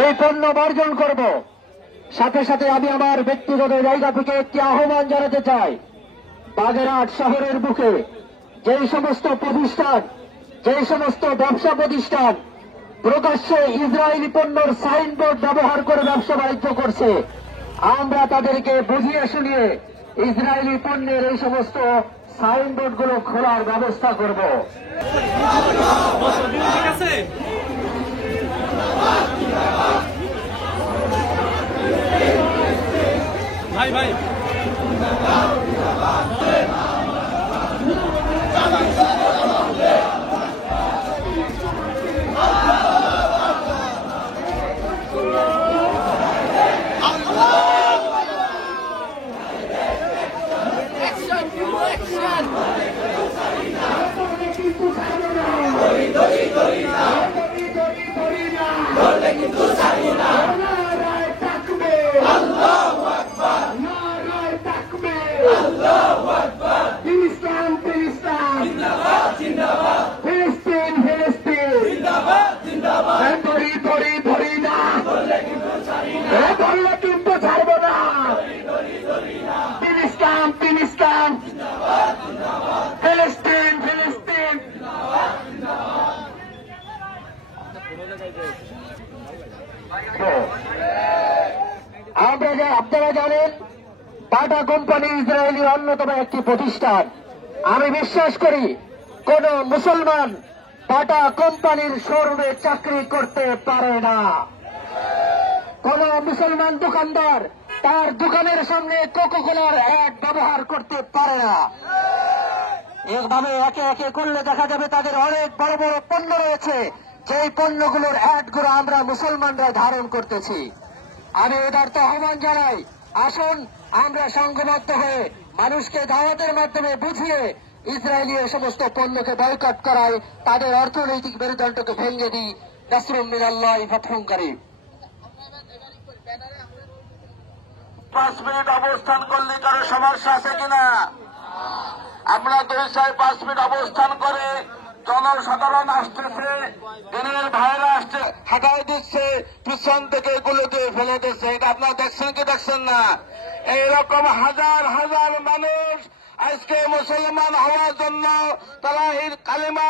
এই পণ্য বর্জন করব। সাথে সাথে আমি আমার ব্যক্তিগত জায়গা থেকে একটি আহ্বান জানাতে চাই, বাগেরহাট শহরের বুকে যেই সমস্ত প্রতিষ্ঠান, যেই সমস্ত ব্যবসা প্রতিষ্ঠান প্রকাশ্যে ইসরায়েলি পণ্যের সাইনবোর্ড ব্যবহার করে ব্যবসা বাণিজ্য করছে, আমরা তাদেরকে বুঝিয়ে শুনিয়ে ইসরায়েলি পণ্যের এই সমস্ত সাইনবোর্ডগুলো খোলার ব্যবস্থা করব। ভাই ভাই আপনারা জানেন টাটা কোম্পানি ইসরায়েলি অন্যতম একটি প্রতিষ্ঠান। আমি বিশ্বাস করি কোন মুসলমান টাটা কোম্পানির শোরুমে চাকরি করতে পারে না। কোন মুসলমান দোকানদার তার দোকানের সামনে কোকাকোলার অ্যাড ব্যবহার করতে পারে না। এভাবে একে একে করলে দেখা যাবে তাদের অনেক বড় বড় পণ্য রয়েছে, যেই পণ্যগুলোর অ্যাডগুলো আমরা মুসলমানরা ধারণ করতেছি। আমি এটার তো আহ্বান জানাই, আসুন আমরা সংঘবদ্ধ হয়ে মানুষকে দাওয়াতের মাধ্যমে বুঝিয়ে ইসরায়েলি এই সমস্ত পণ্যকে বয়কট করায়, তাদের অর্থনৈতিক মেরুদণ্ডকে ভেঙে দিই। নাসরুম মিনাল্লাহি ফাতহুন কারীব। 5 মিনিট অবস্থান করলে কারো সমস্যা আছে কিনা? আমরা 2-5 মিনিট অবস্থান করে জনসাধারণ আসতেছে, দিনের ভাইরা আসছে, হাঁটাই দিচ্ছে, পিছন থেকে এগুলো দিয়ে ফেলে দিচ্ছে। এটা আপনারা দেখছেন কি দেখছেন না? এইরকম হাজার হাজার মানুষ আজকে মুসলমান হওয়ার জন্য তারা এই কালিমা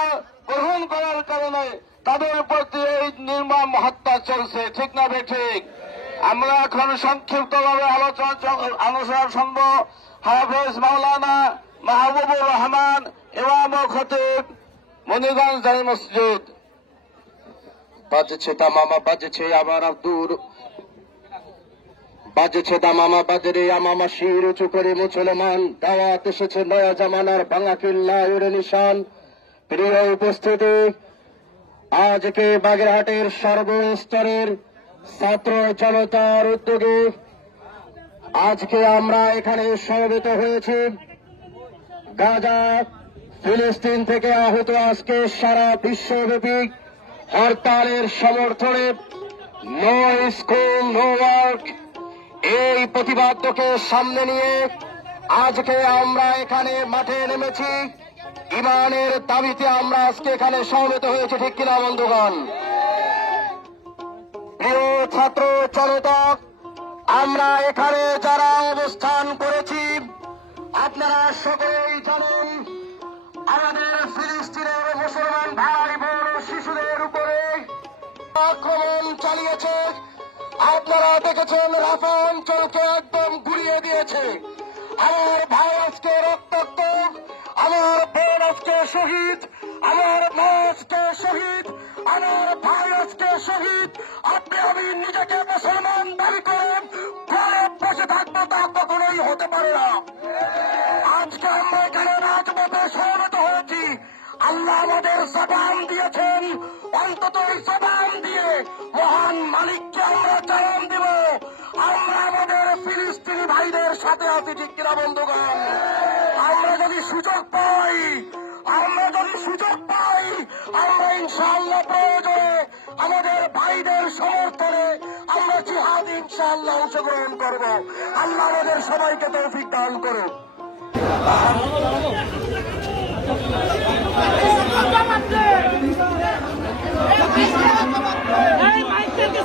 গ্রহণ করার কারণে তাদের প্রতি এই নির্মম হত্যা চলছে, ঠিক না ঠিক? আমরা এখন সংক্ষিপ্তভাবে আলোচনা শুনব। হাফেজ মাওলানা মাহবুবুর রহমান, ইমাম ও খতিব, মনিগঞ্জ জামি মসজিদ। বাজছে তামামা, বাজছে আমার আব্দুর, বাজছে তামামা, বাজরে আমামা শির উঁচু করে মুসলমান। দাওয়াত এসেছে নয়া জামানার ভাঙা কিল্লার নিশান। প্রিয় উপস্থিতি, আজকে বাগেরহাটের সর্বস্তরের ছাত্র জনতার উদ্যোগে আজকে আমরা এখানে সমবেত হয়েছি। গাজা, ফিলিস্তিন থেকে আহত আজকে সারা বিশ্বব্যাপী হরতালের সমর্থনে নো স্কুল নো ওয়ার্ক এই প্রতিবাদকে সামনে নিয়ে আজকে আমরা এখানে মাঠে নেমেছি। ইমানের দাবিতে আমরা আজকে এখানে সমবেত হয়েছি, ঠিক কিনা বন্ধুগণ? প্রিয় ছাত্র জনতা, আমরা এখানে যারা অবস্থান করেছি আপনারা সকলেই জানেন, আমাদের ফিলিস্তিনের মুসলমান ভাই বোন শিশুদের উপরে আক্রমণ চালিয়েছে। আপনারা দেখেছেন রাফা অঞ্চলকে একদম ঘুরিয়ে দিয়েছে। আমার ভাই আজকে রক্তাক্ত, আমার বোন আজকে শহীদ, আমার মা আজকে শহীদ, আমার ভাই আজকে শহীদ। আপনি আমি নিজেকে মুসলমান দাবি করেন, ঘরে বসে থাকবো তা কখনোই হতে পারে না। আজকে আমরা এখানে রাজপথে সমবেত হয়েছি। আল্লাহ আমাদের জবান দিয়েছেন, অন্তত এই জবান দিয়ে মহান মালিককে আমরা জানান দিব আমরা আমাদের ফিলিস্তিনি ভাইদের সাথে আছি, ঠিক কিনা বন্ধুগণ? আমরা যদি সুযোগ পাই, আমরা ইনশাআল্লাহ প্রয়োজনে আমাদের ভাইদের সমর্থনে আমরা জিহাদ ইনশাআল্লাহ অংশগ্রহণ করব। আল্লাহ আমাদের সবাইকে তৌফিক দান করুন। এই মাইক থেকে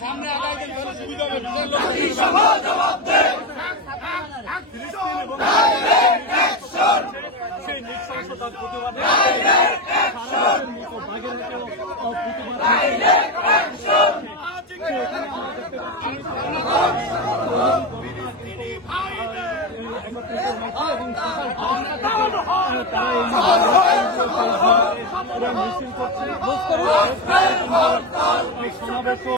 সামনে আগাইতে গেলে সুবিধা হবে সেই নৃশংসতার প্রতিবাদে মিছিল করছে।